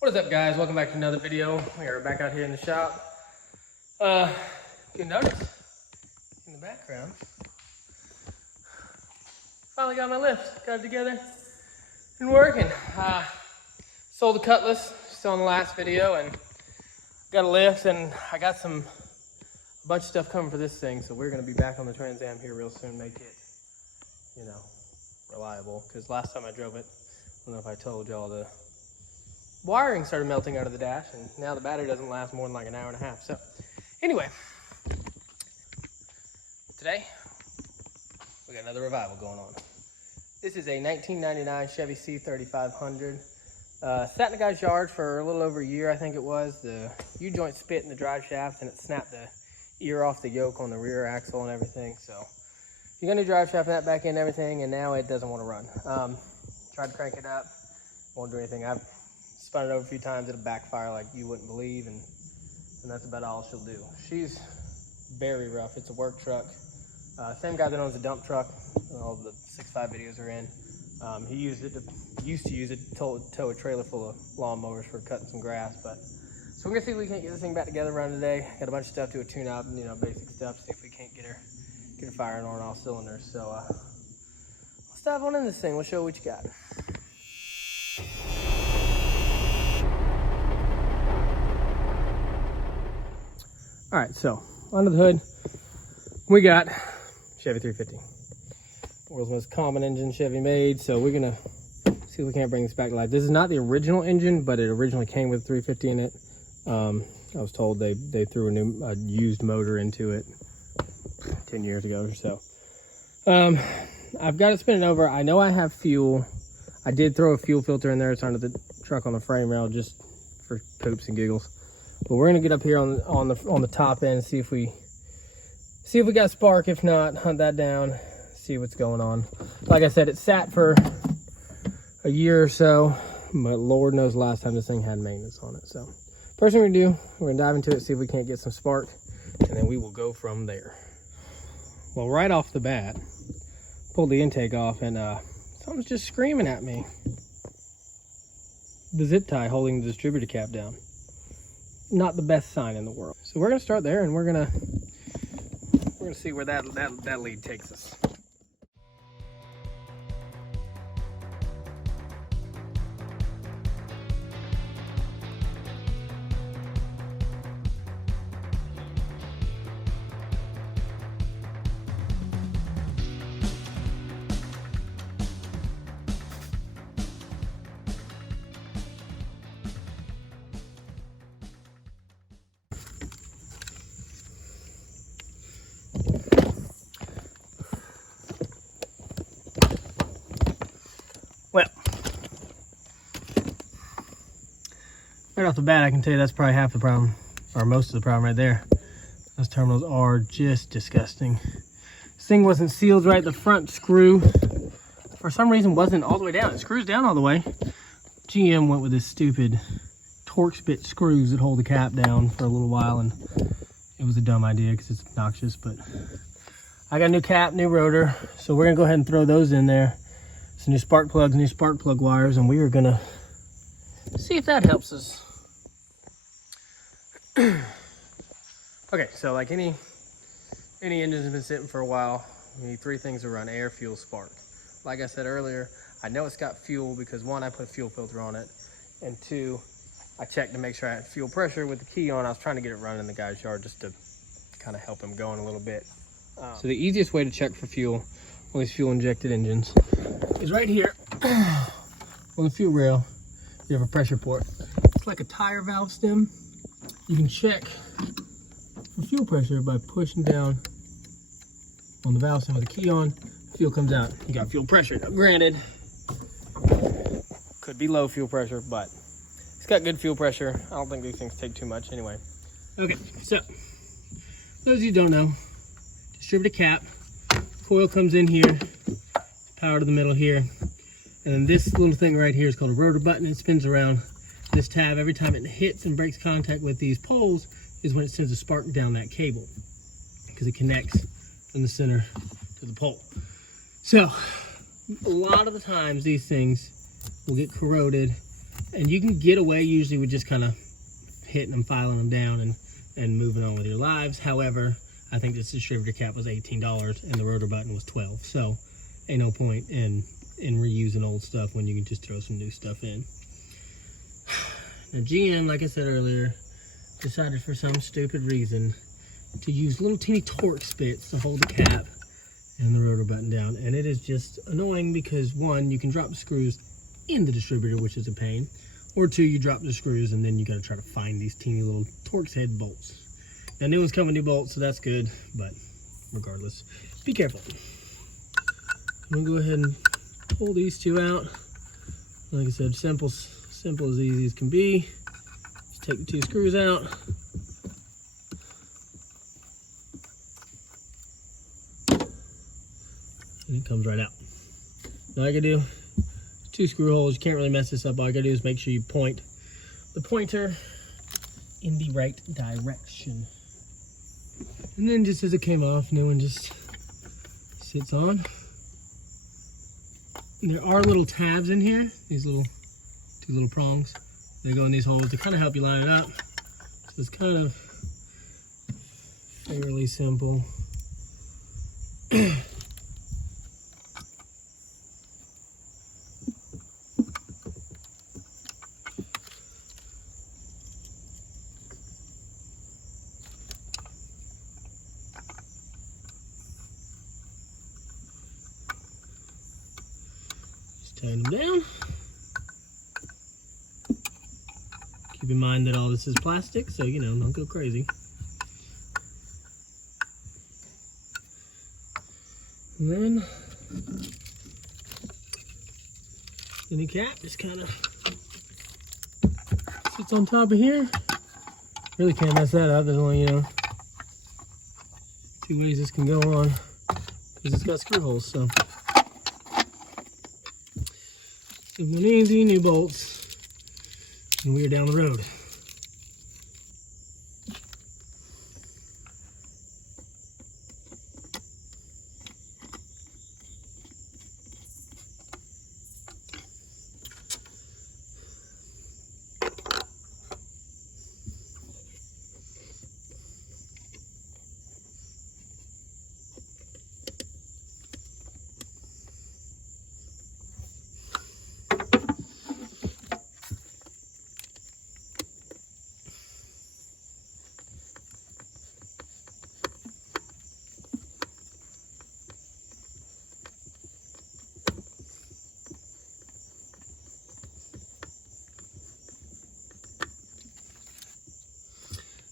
What is up, guys? Welcome back to another video. We are back out here in the shop. You notice in the background, finally got my lift, got it together and working. Sold the Cutlass, still in the last video, and got a lift, and I got a bunch of stuff coming for this thing, so we're gonna be back on the Trans Am here real soon, make it, reliable. Because last time I drove it, I don't know if I told y'all, the wiring started melting out of the dash, and now the battery doesn't last more than like an hour and a half. So anyway, today we got another revival going on. This is a 1999 Chevy C3500. Sat in the guy's yard for a little over a year, I think it was. The U-joint spit in the drive shaft, and it snapped the ear off the yoke on the rear axle and everything. So you got a new drive shaft, that back end and everything, and now it doesn't want to run. Tried to crank it up, won't do anything. I've spun it over a few times, it'll backfire like you wouldn't believe, and that's about all she'll do. She's very rough. It's a work truck. Same guy that owns a dump truck, all the 6.5 videos are in. He used to use it to tow a trailer full of lawnmowers for cutting some grass. But so we're gonna see if we can't get this thing back together around today. Got a bunch of stuff to a tune up, basic stuff. See if we can't get her firing on all cylinders. So let's dive on in this thing. We'll show what you got. All right, so under the hood, we got Chevy 350. World's most common engine Chevy made. So we're gonna see if we can't bring this back to life. This is not the original engine, but it originally came with 350 in it. I was told they threw a used motor into it 10 years ago or so. I've got it spinning over. I know I have fuel. I did throw a fuel filter in there. It's under the truck on the frame rail just for poops and giggles. But we're gonna get up here on the top end and see if we got spark. If not, hunt that down, see what's going on. Like I said, it sat for a year or so, but Lord knows the last time this thing had maintenance on it. So first thing we're gonna do, we're gonna dive into it, see if we can't get some spark, and then we will go from there. Well, right off the bat, pulled the intake off, and something's just screaming at me. The zip tie holding the distributor cap down. Not the best sign in the world. So we're gonna start there, and we're gonna see where that lead takes us. Well, right off the bat, I can tell you that's probably half the problem, or most of the problem right there. Those terminals are just disgusting. This thing wasn't sealed right. The front screw, for some reason, wasn't all the way down. It screws down all the way. GM went with this stupid Torx bit screws that hold the cap down for a little while, and it was a dumb idea because it's obnoxious, but I got a new cap, new rotor, so we're gonna go ahead and throw those in there. Some new spark plugs, new spark plug wires, and we are gonna see if that helps us. Okay, so like any engine has been sitting for a while, you need three things to run: air, fuel, spark. Like I said earlier, I know it's got fuel because one, I put a fuel filter on it, and two, I checked to make sure I had fuel pressure with the key on. I was trying to get it running in the guy's yard just to kind of help him going a little bit. So the easiest way to check for fuel on these fuel injected engines is right here on the fuel rail. You have a pressure port. It's like a tire valve stem. You can check for fuel pressure by pushing down on the valve stem with the key on. Fuel comes out, you got fuel pressure. Now, granted, could be low fuel pressure, but it's got good fuel pressure. I don't think these things take too much anyway. Okay, so those of you who don't know, distributor cap, coil comes in here, power to the middle here, and then this little thing right here is called a rotor button. It spins around this tab. Every time it hits and breaks contact with these poles is when it sends a spark down that cable, because it connects from the center to the pole. So a lot of the times these things will get corroded And you can get away usually with just kind of hitting them, filing them down, and moving on with your lives. However, I think this distributor cap was $18 and the rotor button was $12. So ain't no point in reusing old stuff when you can just throw some new stuff in. Now GM, like I said earlier, decided for some stupid reason to use little teeny torque spits to hold the cap and the rotor button down. And it is just annoying because one, you can drop the screws in the distributor, which is a pain. Or two, you drop the screws and then you gotta try to find these teeny little Torx head bolts. Now new ones come with new bolts, so that's good, but regardless, be careful. I'm gonna go ahead and pull these two out. Like I said, simple as easy as can be. Just take the two screws out. And it comes right out. Now all I gotta do, two screw holes, you can't really mess this up. All you gotta do is make sure you point the pointer in the right direction. And then just as it came off, new one just sits on. And there are little tabs in here, these two little prongs. They go in these holes to kind of help you line it up. So it's kind of fairly simple. Tighten them down. Keep in mind that all this is plastic, so you know, don't go crazy. And then the cap just kind of sits on top of here. Really can't mess that up. There's only, you know, two ways this can go on because it's got screw holes. So simple and easy, new bolts, and we are down the road.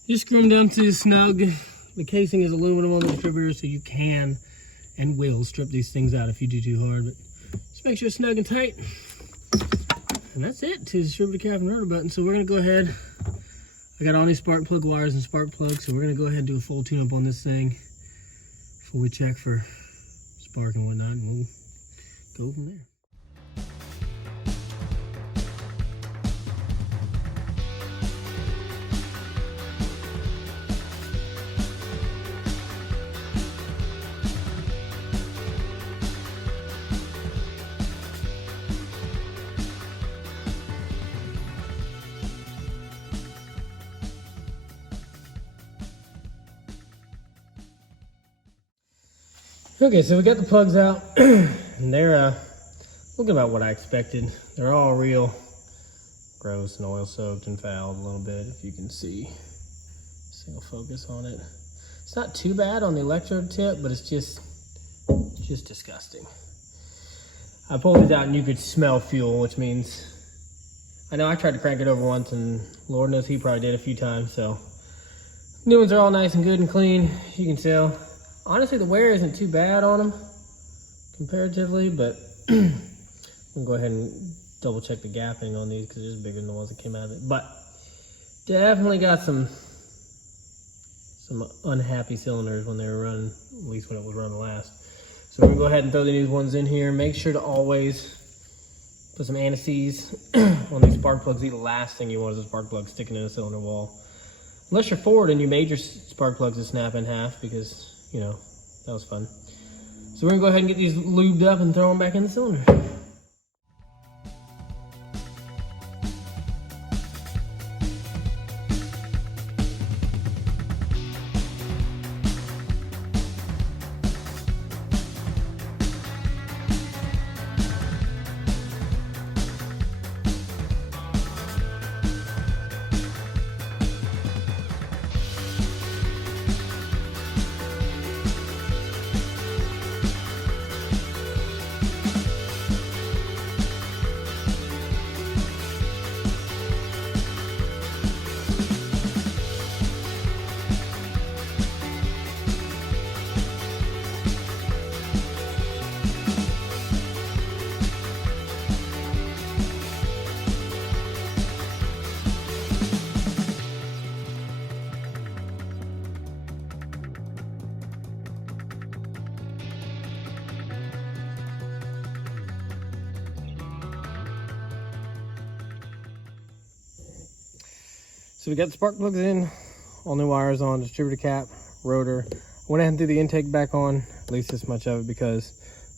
Just screw them down to snug. The casing is aluminum on the distributor, so you can and will strip these things out if you do too hard, but just make sure it's snug and tight. And that's it to the distributor cap and rotor button. So we're gonna go ahead, I got all these spark plug wires and spark plugs, so we're gonna go ahead and do a full tune-up on this thing before we check for spark and whatnot, and we'll go from there. Okay, so we got the plugs out, and they're looking about what I expected. They're all real gross and oil soaked and fouled a little bit, if you can see. Single focus on it. It's not too bad on the electrode tip, but it's just disgusting. I pulled it out and you could smell fuel, which means, I know I tried to crank it over once and Lord knows he probably did a few times, so. New ones are all nice and good and clean, you can tell. Honestly, the wear isn't too bad on them comparatively, but I'm gonna go ahead and double check the gapping on these because it's bigger than the ones that came out of it. But definitely got some unhappy cylinders when they were running, at least when it was running last. So we're gonna go ahead and throw the new ones in here. Make sure to always put some anti-seize on these spark plugs. The last thing you want is a spark plug sticking in a cylinder wall. Unless you're Ford and you made your spark plugs to snap in half, because you know, that was fun. So we're gonna go ahead and get these lubed up and throw them back in the cylinder. So we got the spark plugs in, all new wires on, distributor cap, rotor. Went ahead and threw the intake back on, at least this much of it, because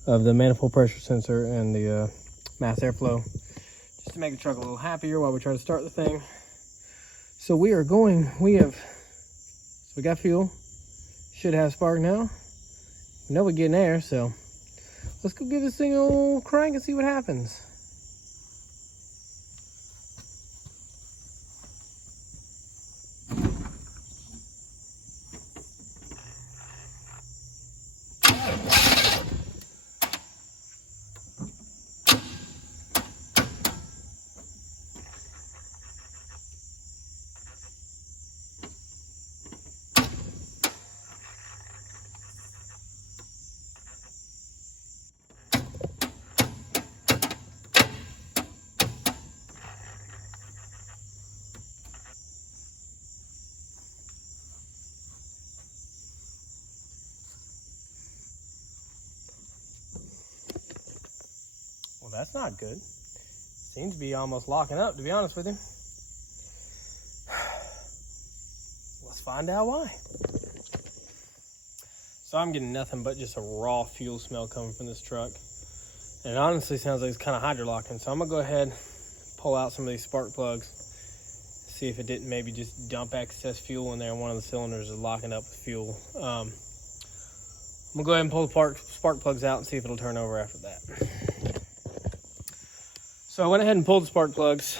of the manifold pressure sensor and the mass airflow, just to make the truck a little happier while we try to start the thing. So we got fuel, should have spark now. We know we're getting air, so let's go give this thing a little crank and see what happens. Well, that's not good. Seems to be almost locking up, to be honest with you. Let's find out why. So I'm getting nothing but just a raw fuel smell coming from this truck. And it honestly sounds like it's kind of hydrolocking. So I'm gonna go ahead and pull out some of these spark plugs, see if it didn't maybe just dump excess fuel in there and one of the cylinders is locking up with fuel. I'm gonna go ahead and pull the spark plugs out and see if it'll turn over after that. So I went ahead and pulled the spark plugs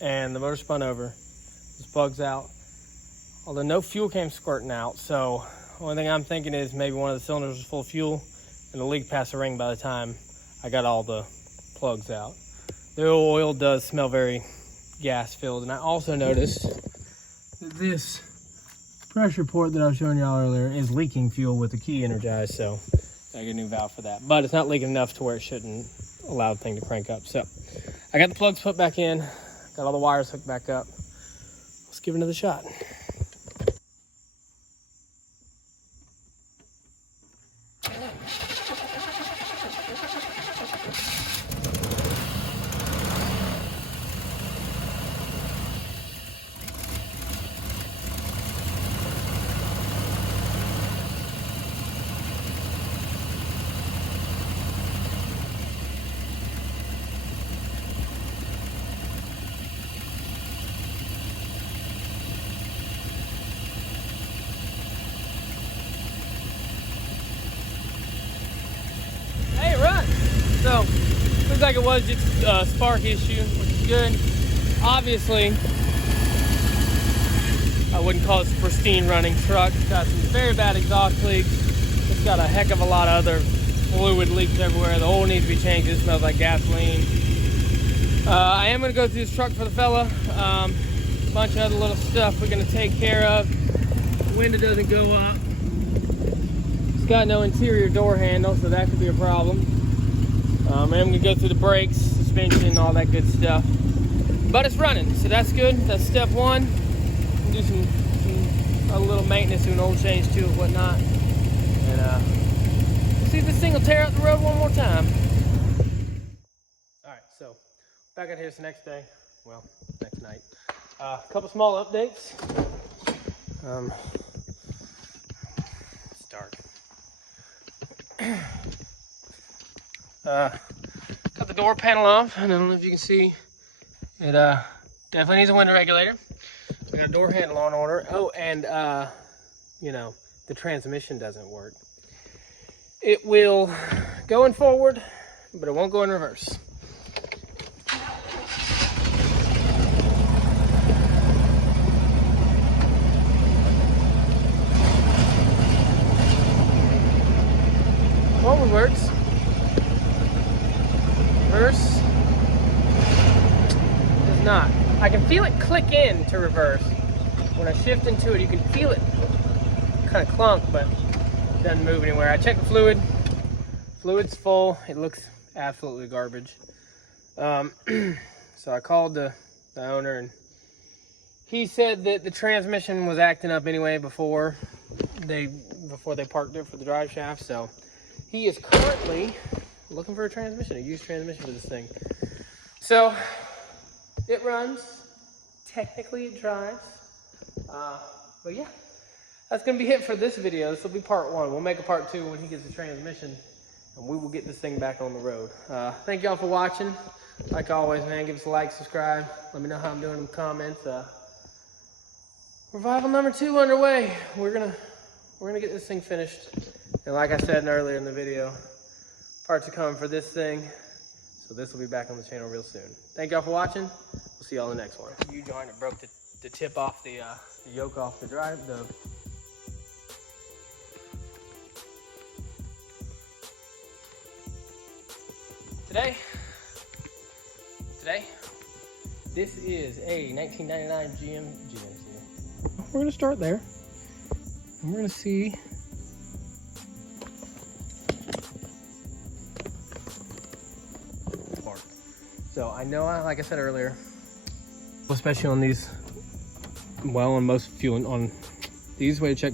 and the motor spun over, those plugs out, although no fuel came squirting out. So the only thing I'm thinking is maybe one of the cylinders was full of fuel and the leak passed the ring by the time I got all the plugs out. The oil does smell very gas filled. And I also noticed that this pressure port that I was showing y'all earlier is leaking fuel with the key energized. So I get a new valve for that, but it's not leaking enough to where it shouldn't allow the thing to crank up. So I got the plugs put back in, got all the wires hooked back up. Let's give it another shot. So, looks like it was just a spark issue, which is good. Obviously, I wouldn't call this a pristine running truck. It's got some very bad exhaust leaks. It's got a heck of a lot of other fluid leaks everywhere. The oil needs to be changed. It smells like gasoline. I am going to go through this truck for the fella. A bunch of other little stuff we're going to take care of. The window doesn't go up. It's got no interior door handle, so that could be a problem. I'm going to go through the brakes, suspension, all that good stuff. But it's running, so that's good. That's step one. Do a little maintenance, do an oil change to it, whatnot. And see if this thing will tear out the road one more time. Alright, so back out here the next day. Well, next night. A couple small updates. It's dark. Got the door panel off. I don't know if you can see. It definitely needs a window regulator. So I got a door handle on order. Oh, and you know, the transmission doesn't work. It will go in forward, but it won't go in reverse. Forward works. Reverse does not. I can feel it click in to reverse. When I shift into it, you can feel it kind of clunk, but it doesn't move anywhere. I checked the fluid. Fluid's full. It looks absolutely garbage. So I called the owner, and he said that the transmission was acting up anyway before they parked it for the drive shaft. So he is currently looking for a transmission, a used transmission for this thing. So it runs technically it drives. But yeah, that's gonna be it for this video. This will be part 1. We'll make a part 2 when he gets the transmission, and we will get this thing back on the road. Thank y'all for watching. Like always, man, give us a like, subscribe. Let me know how I'm doing in the comments. Revival number 2 underway. We're gonna get this thing finished. And like I said earlier in the video, parts are coming for this thing. So this will be back on the channel real soon. Thank y'all for watching. We'll see y'all in the next one. U-joint, it broke the tip off the yoke off the drive. Today, this is a 1999 GMC. We're gonna start there, and we're gonna see. So I know, like I said earlier, especially on these, well, on most fuel, on the easiest way to check.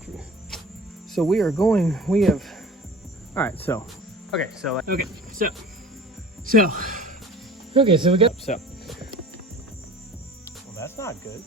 So we have, all right, so we got, so, well, that's not good.